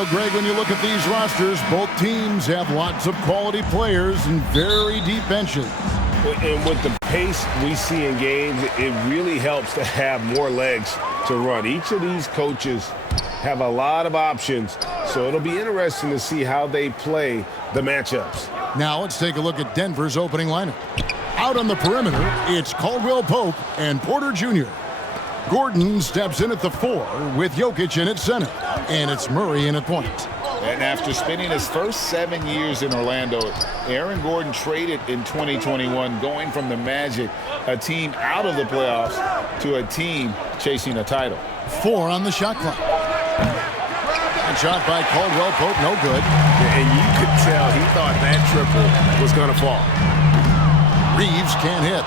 Well, Greg, when you look at these rosters, both teams have lots of quality players and very deep benches. And with the pace we see in games, it really helps to have more legs to run. Each of these coaches have a lot of options, so it'll be interesting to see how they play the matchups. Now let's take a look at Denver's opening lineup. Out on the perimeter, it's Caldwell Pope and Porter Jr. Gordon steps in at the 4 with Jokic in at center, and it's Murray in at point. And after spending his first 7 years in Orlando, Aaron Gordon traded in 2021, going from the Magic, a team out of the playoffs, to a team chasing a title. 4 on the shot clock. That shot by Caldwell Pope, no good. And you could tell he thought that triple was going to fall. Reeves can't hit.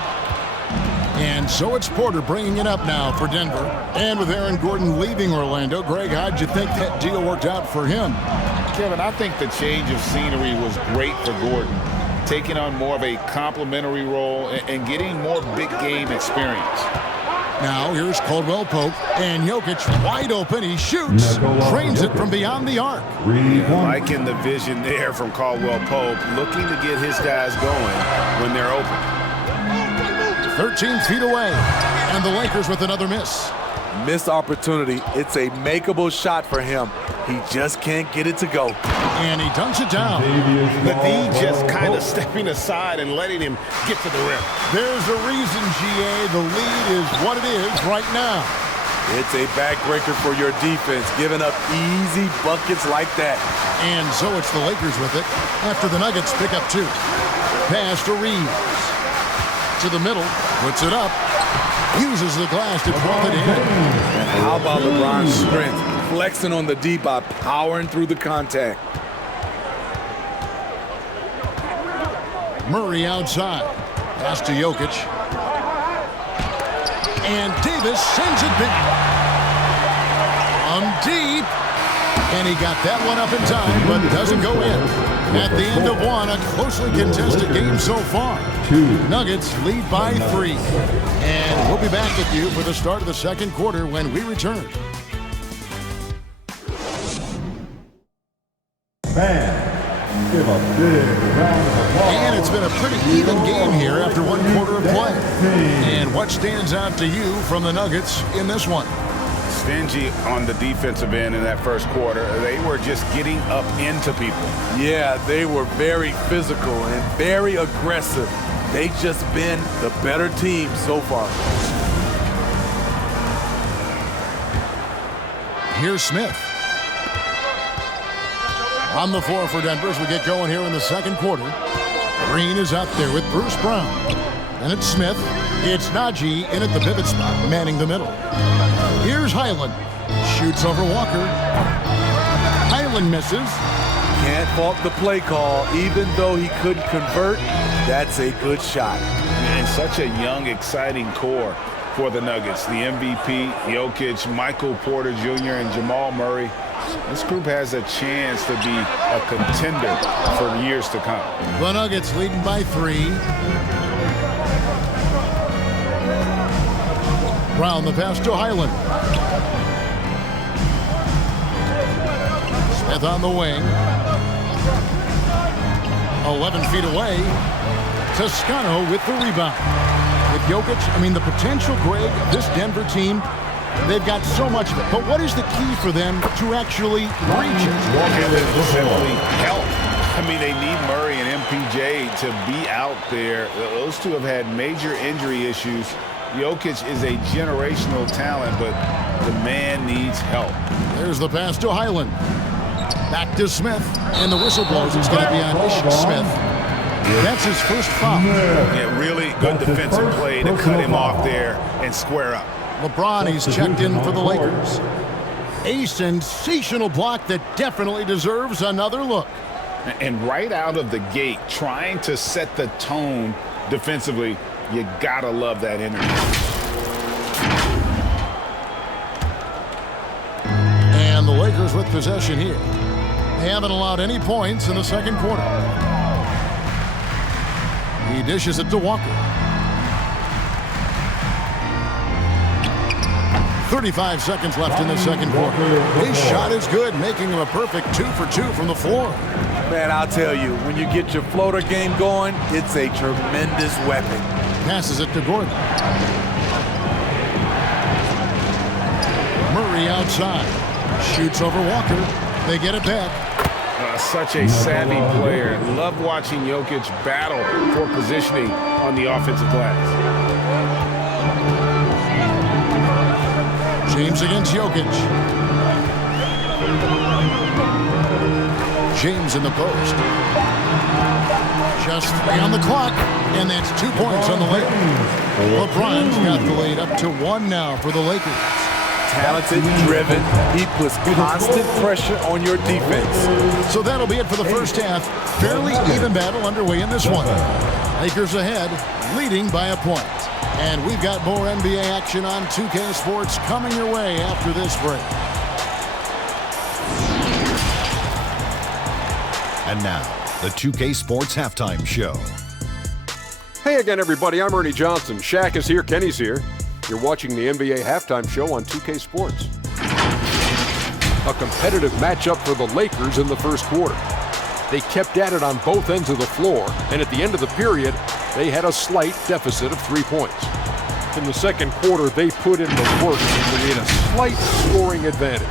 And so it's Porter bringing it up now for Denver. And with Aaron Gordon leaving Orlando, Greg, how'd you think that deal worked out for him? Kevin, I think the change of scenery was great for Gordon, taking on more of a complimentary role and getting more big game experience. Now here's Caldwell Pope, and Jokic wide open. He shoots, trains it from beyond the arc. Liking the vision there from Caldwell Pope, looking to get his guys going when they're open. 13 feet away, and the Lakers with another miss. Missed opportunity. It's a makeable shot for him. He just can't get it to go. And he dunks it down. The D just kind of stepping aside and letting him get to the rim. There's a reason, GA, the lead is what it is right now. It's a backbreaker for your defense, giving up easy buckets like that. And so it's the Lakers with it after the Nuggets pick up 2. Pass to Reeves. To the middle, puts it up, uses the glass to drop it in. And how about LeBron's strength, flexing on the D by powering through the contact. Murray outside, pass to Jokic. And Davis sends it back. Deep. And he got that one up in time, but doesn't go in. At the end of one, a closely contested game so far. Nuggets lead by 3. And we'll be back with you for the start of the second quarter when we return. Fans, give a big round of applause. And it's been a pretty even game here after one quarter of play. And what stands out to you from the Nuggets in this one? Stingy on the defensive end in that first quarter. They were just getting up into people. Yeah, they were very physical and very aggressive. They just been the better team so far. Here's Smith. On the floor for Denver as we get going here in the second quarter. Green is out there with Bruce Brown. And it's Smith. It's Najee in at the pivot spot, manning the middle. Here's Highland. Shoots over Walker. Highland misses. Can't fault the play call. Even though he couldn't convert, that's a good shot. And such a young, exciting core for the Nuggets. The MVP, Jokic, Michael Porter Jr., and Jamal Murray. This group has a chance to be a contender for years to come. The Nuggets leading by 3. Brown the pass to Highland. Smith on the wing. 11 feet away. Toscano with the rebound. With Jokic, the potential, Greg, this Denver team, they've got so much of it. But what is the key for them to actually reach it? Simply help. They need Murray and MPJ to be out there. Those two have had major injury issues. Jokic is a generational talent, but the man needs help. There's the pass to Highland. Back to Smith, and the whistle blows. It's going to be on Ish Smith. That's his first foul. Yeah, really good defensive play to cut him off there and square up. LeBron, he's checked in for the Lakers. A sensational block that definitely deserves another look. And right out of the gate, trying to set the tone defensively, you gotta love that energy. And the Lakers with possession here. They haven't allowed any points in the second quarter. He dishes it to Walker. 35 seconds left in the second quarter. His shot is good, making him a perfect 2 for 2 from the floor. Man, I'll tell you, when you get your floater game going, it's a tremendous weapon. Passes it to Gordon. Murray outside. Shoots over Walker. They get it back. Such a savvy player. Love watching Jokic battle for positioning on the offensive glass. James against Jokic. James in the post. Just 3 on the clock, and that's 2 points on the Lakers. LeBron's got the lead up to 1 now for the Lakers. Talented, driven, he puts constant pressure on your defense. So that'll be it for the first half. Fairly even battle underway in this one. Lakers ahead, leading by a point. And we've got more NBA action on 2K Sports coming your way after this break. And now, the 2K Sports Halftime Show. Hey again, everybody. I'm Ernie Johnson. Shaq is here. Kenny's here. You're watching the NBA Halftime Show on 2K Sports. A competitive matchup for the Lakers in the first quarter. They kept at it on both ends of the floor, and at the end of the period, they had a slight deficit of 3 points. In the second quarter, they put in the work to create a slight scoring advantage.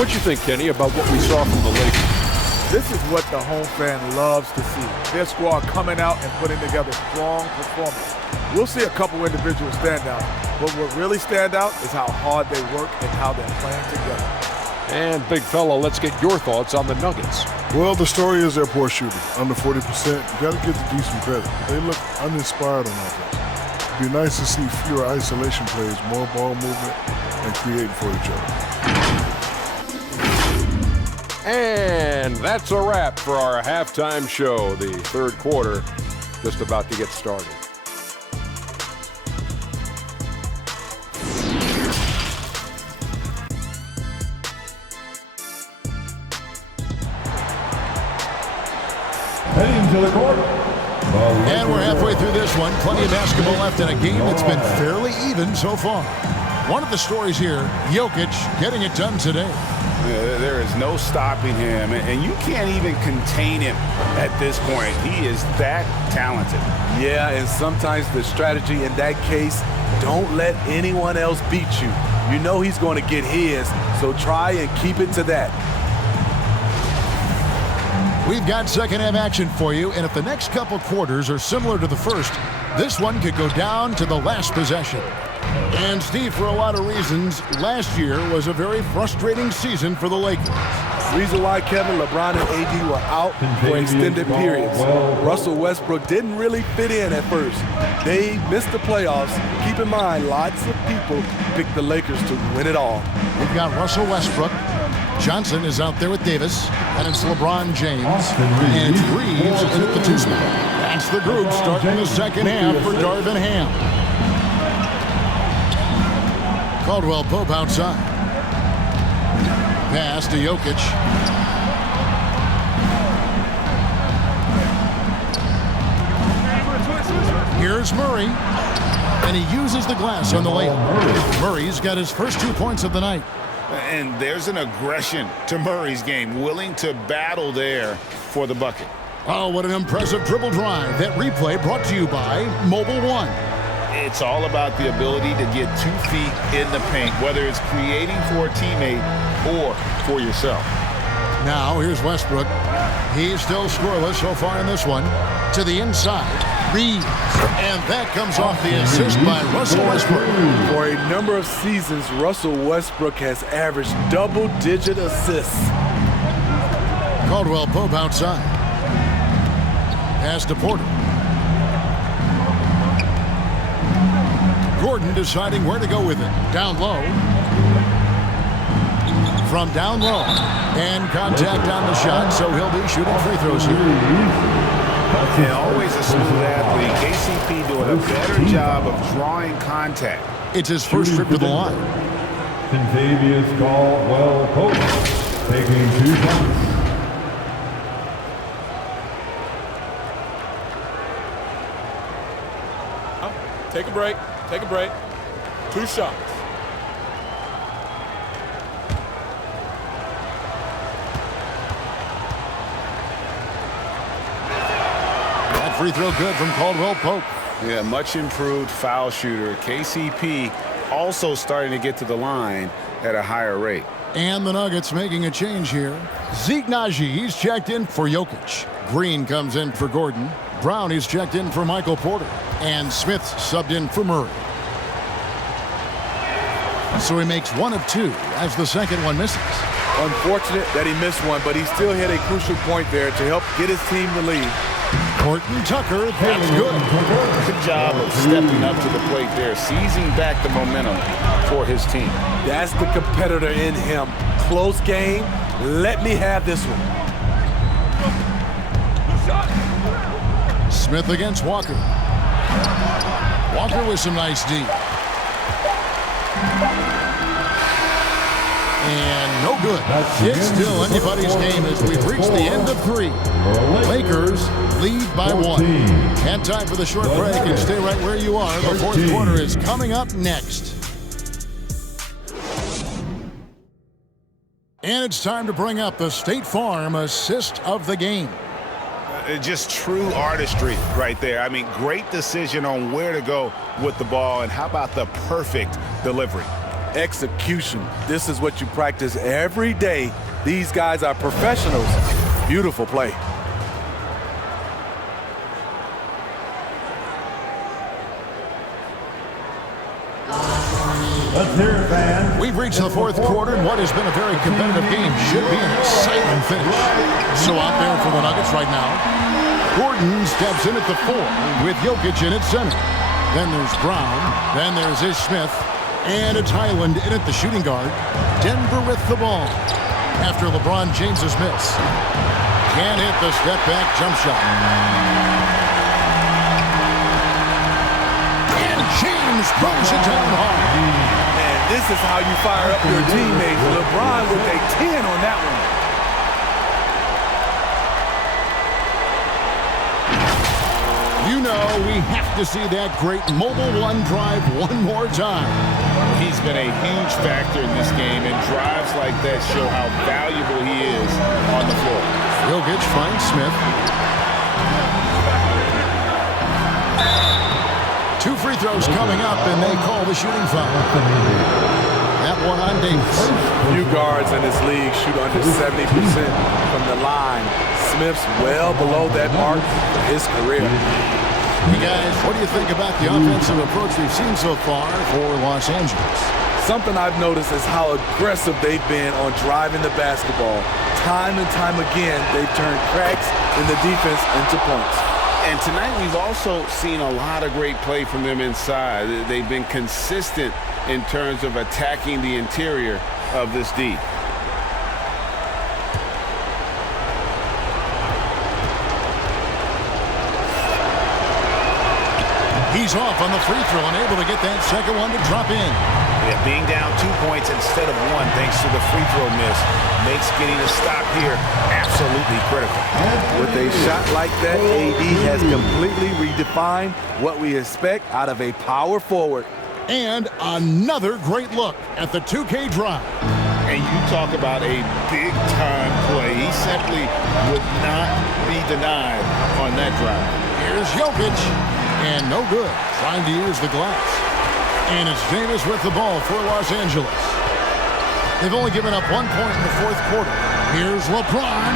What you think, Kenny, about what we saw from the Lakers? This is what the home fan loves to see. Their squad coming out and putting together strong performance. We'll see a couple individual standouts, but what really stand out is how hard they work and how they're playing together. And big fella, let's get your thoughts on the Nuggets. Well, the story is their poor shooting, under 40%. You got to give the D some credit. They look uninspired on offense. It'd be nice to see fewer isolation plays, more ball movement, and creating for each other. And that's a wrap for our halftime show. The third quarter just about to get started. Heading to the court. And we're halfway through this one. Plenty of basketball left in a game that's been fairly even so far. One of the stories here, Jokic getting it done today. There is no stopping him, and you can't even contain him at this point. He is that talented. Yeah, and sometimes the strategy in that case, don't let anyone else beat you. You know he's going to get his, so try and keep it to that. We've got second half action for you, and if the next couple quarters are similar to the first, this one could go down to the last possession. And Steve, for a lot of reasons, last year was a very frustrating season for the Lakers. Reason why, Kevin, LeBron and AD were out for extended periods. Russell Westbrook didn't really fit in at first. They missed the playoffs. Keep in mind, lots of people picked the Lakers to win it all. We've got Russell Westbrook. Johnson is out there with Davis, and it's LeBron James, and it's Reeves in at the 2 spot. That's the group starting the second half for Darvin Ham. Caldwell Pope outside. Pass to Jokic. Here's Murray, and he uses the glass on the layup. Murray's got his first 2 points of the night. And there's an aggression to Murray's game, willing to battle there for the bucket. Oh, what an impressive dribble drive. That replay brought to you by Mobile One. It's all about the ability to get 2 feet in the paint, whether it's creating for a teammate or for yourself. Now, here's Westbrook. He's still scoreless so far in this one. To the inside, Reeves. And that comes off the assist by Russell Westbrook. For a number of seasons, Russell Westbrook has averaged double-digit assists. Caldwell Pope outside. Pass to Porter. Gordon deciding where to go with it. Down low. From down low. And contact on the shot, so he'll be shooting free throws here. And always a smooth athlete. KCP doing a better job of drawing contact. It's his first trip to the line. Kentavious Caldwell Pope taking 2 shots. Take a break. Take a break. 2 shots. free throw good from Caldwell Pope. Yeah, much improved foul shooter. KCP also starting to get to the line at a higher rate. And the Nuggets making a change here. Zeke Naji, he's checked in for Jokic. Green comes in for Gordon. Brown, he's checked in for Michael Porter. And Smith subbed in for Murray. So he makes 1 of 2 as the second one misses. Unfortunate that he missed one, but he still hit a crucial point there to help get his team the lead. Horton Tucker, that's good. Good job of stepping up to the plate there, seizing back the momentum for his team. That's the competitor in him. Close game. Let me have this one. Smith against Walker. Walker with some nice D. And no good. It's still anybody's game as we've reached the end of 3. Lakers lead by 1. And time for the short break, and stay right where you are. The fourth quarter is coming up next. And it's time to bring up the State Farm assist of the game. Just true artistry right there. I mean, great decision on where to go with the ball, and how about the perfect delivery? Execution. This is what you practice every day. These guys are professionals. Beautiful play. We've reached the fourth quarter, and what has been a very competitive game should be an exciting finish. So out there for the Nuggets right now, Gordon steps in at the 4 with Jokic in at center. Then there's Brown. Then there's Ish Smith. And it's Highland in at the shooting guard. Denver with the ball after LeBron James's miss. Can't hit the step-back jump shot. And James throws it down hard. And this is how you fire up your teammates. LeBron with a 10 on that one. You know we have to see that great mobile one drive one more time. He's been a huge factor in this game, and drives like that show how valuable he is on the floor. Jokic finds Smith. 2 free throws coming up, and they call the shooting foul. That one on Davis. Few guards in this league shoot under 70% from the line. Smith's well below that mark for his career. Hey guys, what do you think about the offensive approach we've seen so far for Los Angeles? Something I've noticed is how aggressive they've been on driving the basketball. Time and time again, they've turned cracks in the defense into points. And tonight we've also seen a lot of great play from them inside. They've been consistent in terms of attacking the interior of this D. He's off on the free throw and able to get that second one to drop in. Yeah, being down 2 points instead of 1 thanks to the free throw miss makes getting a stop here absolutely critical. With a shot like that, AD has completely redefined what we expect out of a power forward. And another great look at the 2K drive. And you talk about a big-time play. He simply would not be denied on that drive. Here's Jokic. And no good. Trying to use the glass. And it's Davis with the ball for Los Angeles. They've only given up 1 point in the fourth quarter. Here's LeBron.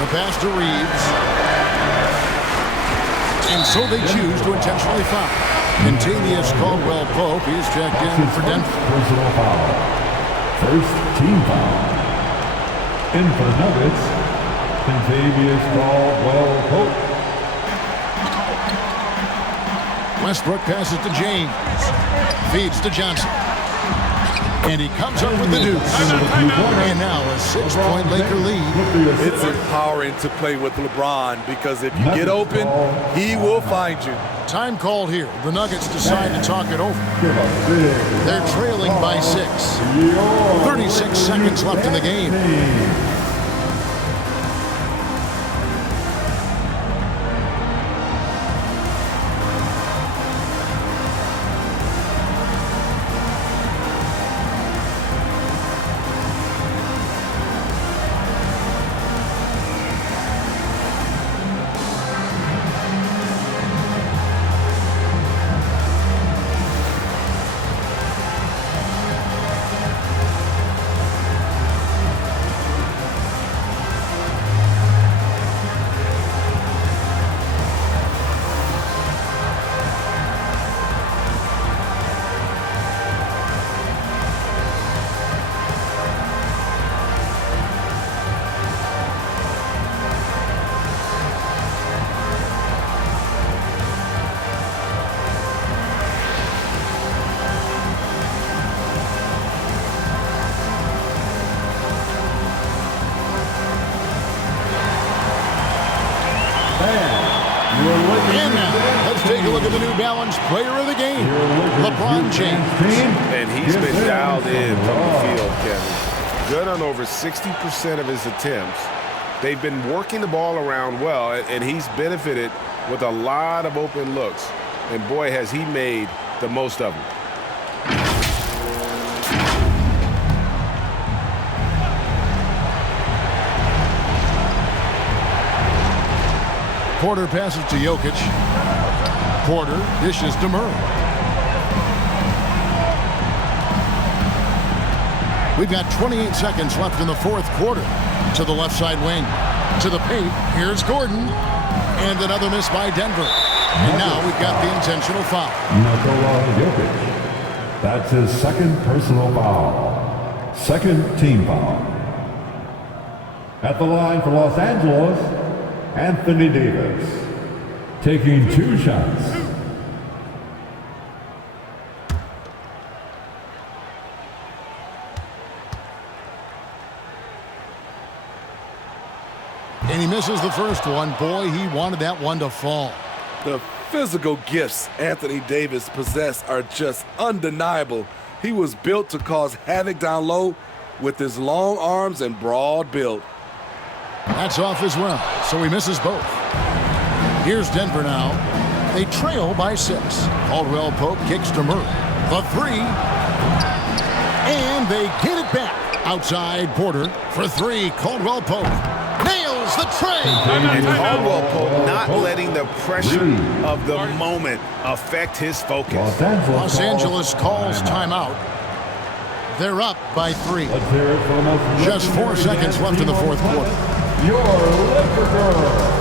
The pass to Reeves. And so they choose to intentionally foul. Contavious Caldwell Pope, he's checked in for Denver. Personal foul. First team foul. In for the Nuggets, Contavious Caldwell Pope. Westbrook passes to James. Feeds to Johnson. And he comes up with the deuce. And now a 6-point Laker lead. It's empowering to play with LeBron because if you get open, he will find you. Time called here. The Nuggets decide to talk it over. They're trailing by 6. 36 seconds left in the game. Let's take a look at the New Balance player of the game, LeBron James. And he's been dialed in from the field, Kevin. Good on over 60% of his attempts. They've been working the ball around well, and he's benefited with a lot of open looks. And boy, has he made the most of them. Porter passes to Jokic. Porter dishes to Murray. We've got 28 seconds left in the fourth quarter. To the left side wing. To the paint. Here's Gordon. And another miss by Denver. And now we've got the intentional foul. Nikola Jokic. That's his second personal foul. Second team foul. At the line for Los Angeles, Anthony Davis, taking 2 shots. And he misses the first one. Boy, he wanted that one to fall. The physical gifts Anthony Davis possessed are just undeniable. He was built to cause havoc down low with his long arms and broad build. That's off as well, so he misses both. Here's Denver now. They trail by 6. Caldwell Pope kicks to Murray. The 3. And they get it back. Outside Porter for 3. Caldwell Pope nails the tray. And Caldwell Pope not letting the pressure of the moment affect his focus. Los Angeles calls timeout. They're up by 3. Just 4 seconds left in the fourth quarter. Your Laker girl.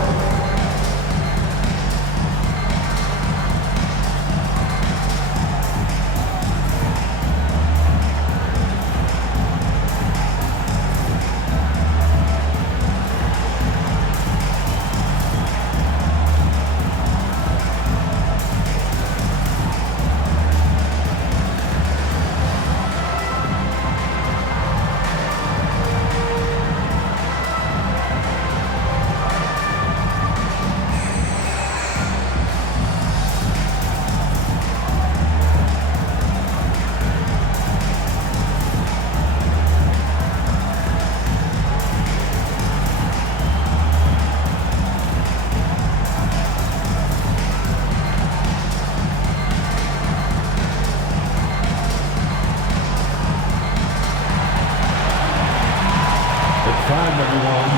Time, everyone.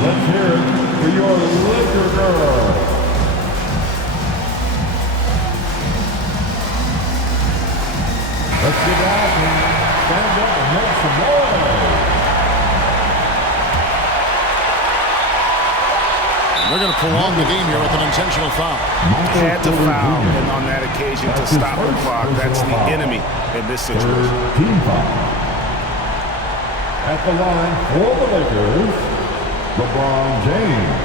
Let's hear it for your Laker girl. Let's get out and stand up and make some noise. They're going to prolong the game here with an intentional foul. Had to foul, and on that occasion to stop the clock. That's the enemy in this situation. Team foul. At the line for the Lakers, LeBron James.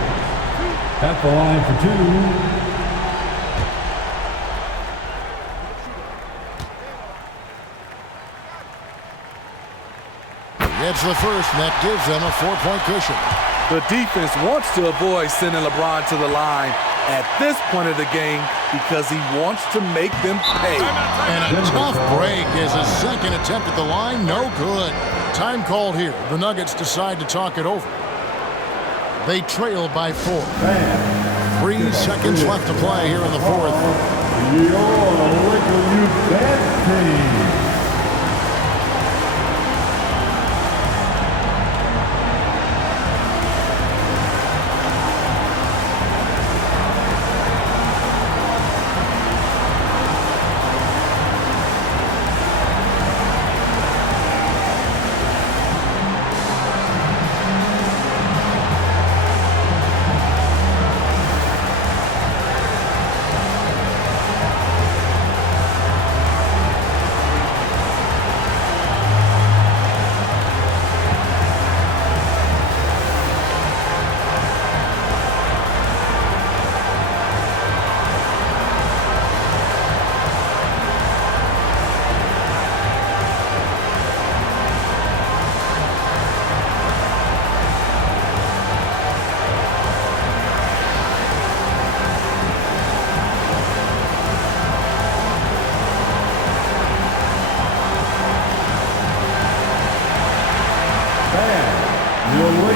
At the line for 2. Gets the first, and that gives them a 4-point cushion. The defense wants to avoid sending LeBron to the line at this point of the game because he wants to make them pay. And a tough break is a second attempt at the line. No good. Time called here. The Nuggets decide to talk it over. They trail by 4. 3 seconds left to play here in the fourth. Your Laker Youth Dance Team.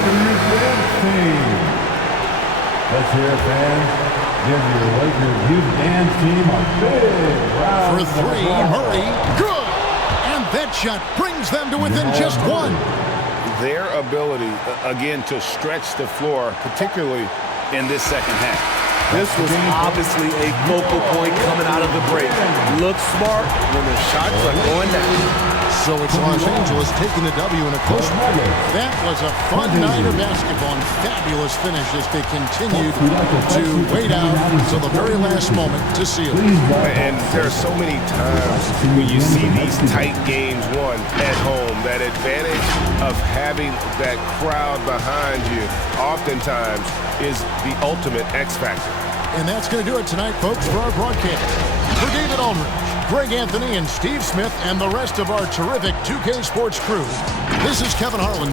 Lakers dance team. Let's hear it, fans. Give your Lakers youth dance team a big round For of three, applause. Murray, good! And that shot brings them to within just one. Their ability, again, to stretch the floor, particularly in this second half. This was obviously a focal point coming out of the break. Look smart when the shots are going down. So it's Los Angeles taking the W in a close one. That was a fun night of basketball and fabulous finish as they continued to wait out until the very last moment to seal it. And there are so many times when you see these tight games won at home, that advantage of having that crowd behind you oftentimes is the ultimate X factor. And that's going to do it tonight, folks, for our broadcast. For David Aldridge, Greg Anthony, and Steve Smith, and the rest of our terrific 2K Sports crew, this is Kevin Harlan.